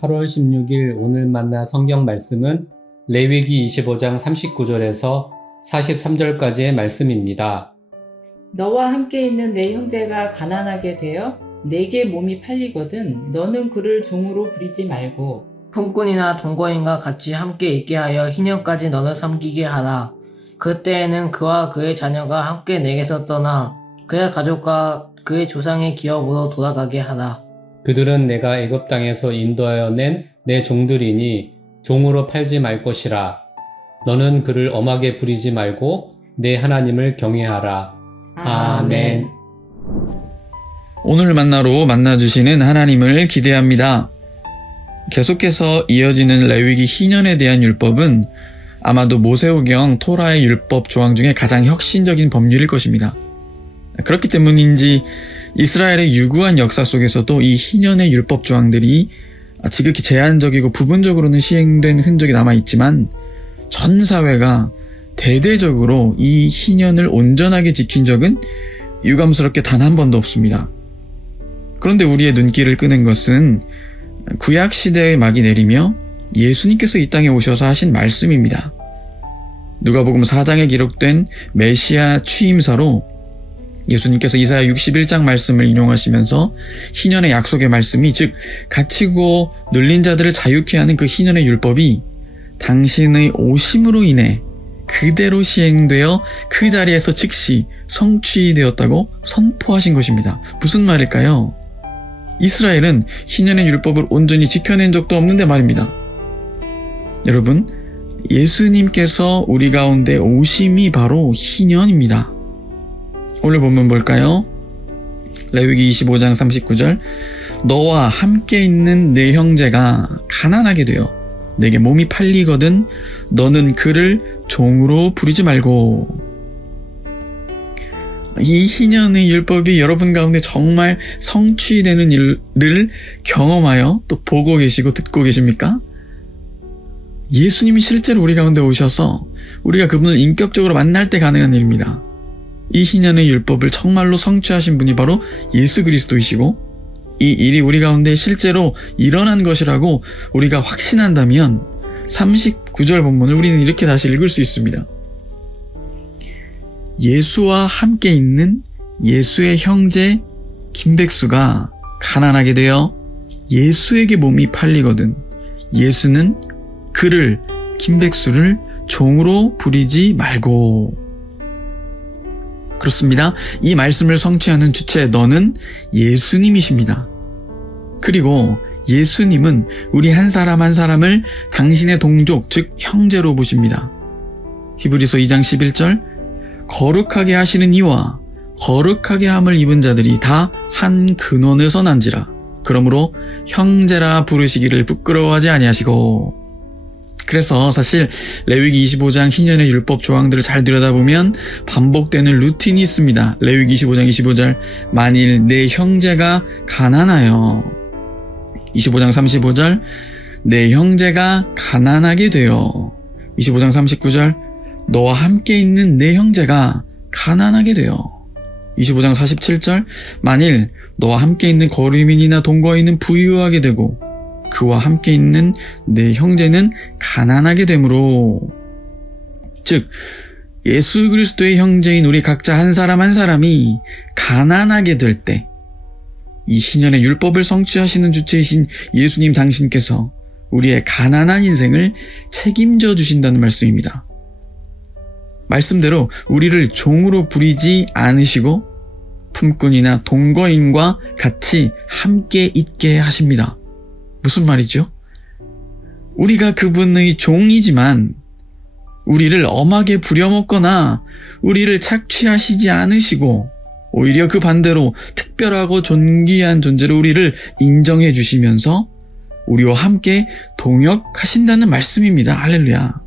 8월 16일 오늘 만나 성경 말씀은 레위기 25장 39절에서 43절까지의 말씀입니다. 너와 함께 있는 내 형제가 가난하게 되어 내게 몸이 팔리거든 너는 그를 종으로 부리지 말고 품꾼이나 동거인과 같이 함께 있게 하여 희년까지 너를 섬기게 하라. 그때에는 그와 그의 자녀가 함께 내게서 떠나 그의 가족과 그의 조상의 기업으로 돌아가게 하라. 그들은 내가 애굽 땅에서 인도하여 낸 내 종들이니 종으로 팔지 말 것이라. 너는 그를 엄하게 부리지 말고 내 하나님을 경외하라. 아멘. 오늘 만나로 만나주시는 하나님을 기대합니다. 계속해서 이어지는 레위기 희년에 대한 율법은 아마도 모세오경 토라의 율법 조항 중에 가장 혁신적인 법률일 것입니다. 그렇기 때문인지 이스라엘의 유구한 역사 속에서도 이 희년의 율법 조항들이 지극히 제한적이고 부분적으로는 시행된 흔적이 남아있지만 전 사회가 대대적으로 이 희년을 온전하게 지킨 적은 유감스럽게 단 한 번도 없습니다. 그런데 우리의 눈길을 끄는 것은 구약 시대의 막이 내리며 예수님께서 이 땅에 오셔서 하신 말씀입니다. 누가복음 4장에 기록된 메시아 취임사로 예수님께서 이사야 61장 말씀을 인용하시면서 희년의 약속의 말씀이 즉 갇히고 눌린 자들을 자유케 하는 그 희년의 율법이 당신의 오심으로 인해 그대로 시행되어 그 자리에서 즉시 성취되었다고 선포하신 것입니다. 무슨 말일까요? 이스라엘은 희년의 율법을 온전히 지켜낸 적도 없는데 말입니다. 여러분, 예수님께서 우리 가운데 오심이 바로 희년입니다. 오늘 본문 볼까요? 레위기 25장 39절 너와 함께 있는 내 형제가 가난하게 되어 내게 몸이 팔리거든 너는 그를 종으로 부리지 말고. 이 희년의 율법이 여러분 가운데 정말 성취되는 일을 경험하여 또 보고 계시고 듣고 계십니까? 예수님이 실제로 우리 가운데 오셔서 우리가 그분을 인격적으로 만날 때 가능한 일입니다. 이 희년의 율법을 정말로 성취하신 분이 바로 예수 그리스도이시고 이 일이 우리 가운데 실제로 일어난 것이라고 우리가 확신한다면 39절 본문을 우리는 이렇게 다시 읽을 수 있습니다. 예수와 함께 있는 예수의 형제 김백수가 가난하게 되어 예수에게 몸이 팔리거든 예수는 그를 김백수를 종으로 부리지 말고. 그렇습니다. 이 말씀을 성취하는 주체 너는 예수님이십니다. 그리고 예수님은 우리 한 사람 한 사람을 당신의 동족 즉 형제로 보십니다. 히브리서 2장 11절 거룩하게 하시는 이와 거룩하게 함을 입은 자들이 다 한 근원을 선한지라. 그러므로 형제라 부르시기를 부끄러워하지 아니하시고. 그래서 사실 레위기 25장 희년의 율법 조항들을 잘 들여다보면 반복되는 루틴이 있습니다. 레위기 25장 25절 만일 내 형제가 가난하여 25장 35절 내 형제가 가난하게 되어 25장 39절 너와 함께 있는 내 형제가 가난하게 되어 25장 47절 만일 너와 함께 있는 거류민이나 동거인은 부유하게 되고 그와 함께 있는 내 형제는 가난하게 되므로. 즉 예수 그리스도의 형제인 우리 각자 한 사람 한 사람이 가난하게 될 때 이 희년의 율법을 성취하시는 주체이신 예수님 당신께서 우리의 가난한 인생을 책임져 주신다는 말씀입니다. 말씀대로 우리를 종으로 부리지 않으시고 품꾼이나 동거인과 같이 함께 있게 하십니다. 무슨 말이죠? 우리가 그분의 종이지만 우리를 엄하게 부려먹거나 우리를 착취하시지 않으시고 오히려 그 반대로 특별하고 존귀한 존재로 우리를 인정해 주시면서 우리와 함께 동역하신다는 말씀입니다. 할렐루야.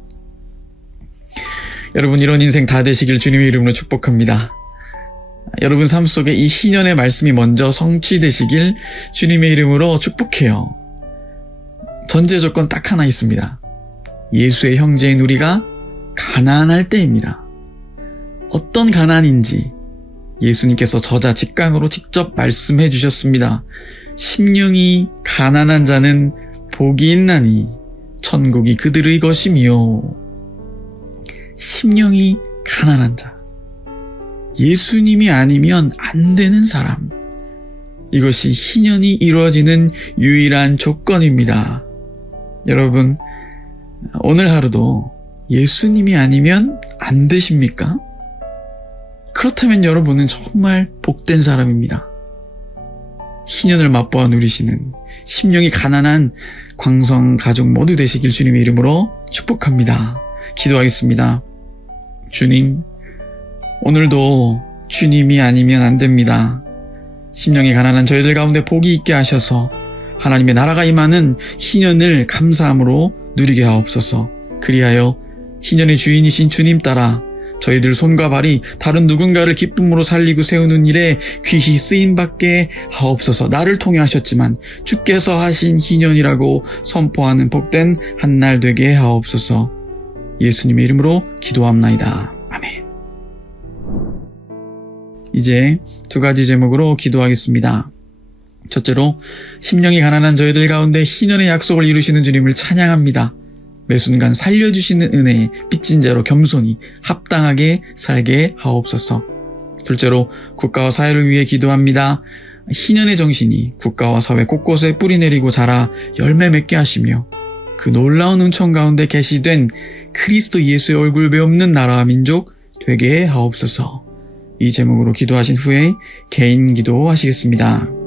여러분 이런 인생 다 되시길 주님의 이름으로 축복합니다. 여러분 삶 속에 이 희년의 말씀이 먼저 성취되시길 주님의 이름으로 축복해요. 전제 조건 딱 하나 있습니다. 예수의 형제인 우리가 가난할 때입니다. 어떤 가난인지 예수님께서 저자 직강으로 직접 말씀해 주셨습니다. 심령이 가난한 자는 복이 있나니 천국이 그들의 것이며 심령이 가난한 자, 예수님이 아니면 안 되는 사람, 이것이 희년이 이루어지는 유일한 조건입니다. 여러분, 오늘 하루도 예수님이 아니면 안 되십니까? 그렇다면 여러분은 정말 복된 사람입니다. 희년을 맛보아 누리시는 심령이 가난한 광성 가족 모두 되시길 주님의 이름으로 축복합니다. 기도하겠습니다. 주님, 오늘도 주님이 아니면 안 됩니다. 심령이 가난한 저희들 가운데 복이 있게 하셔서 하나님의 나라가 임하는 희년을 감사함으로 누리게 하옵소서. 그리하여 희년의 주인이신 주님 따라 저희들 손과 발이 다른 누군가를 기쁨으로 살리고 세우는 일에 귀히 쓰임받게 하옵소서. 나를 통해 하셨지만 주께서 하신 희년이라고 선포하는 복된 한날 되게 하옵소서. 예수님의 이름으로 기도합나이다. 아멘. 이제 두 가지 제목으로 기도하겠습니다. 첫째로, 심령이 가난한 저희들 가운데 희년의 약속을 이루시는 주님을 찬양합니다. 매 순간 살려주시는 은혜에 빚진 자로 겸손히 합당하게 살게 하옵소서. 둘째로, 국가와 사회를 위해 기도합니다. 희년의 정신이 국가와 사회 곳곳에 뿌리내리고 자라 열매 맺게 하시며 그 놀라운 은총 가운데 계시된 그리스도 예수의 얼굴 배없는 나라와 민족 되게 하옵소서. 이 제목으로 기도하신 후에 개인 기도하시겠습니다.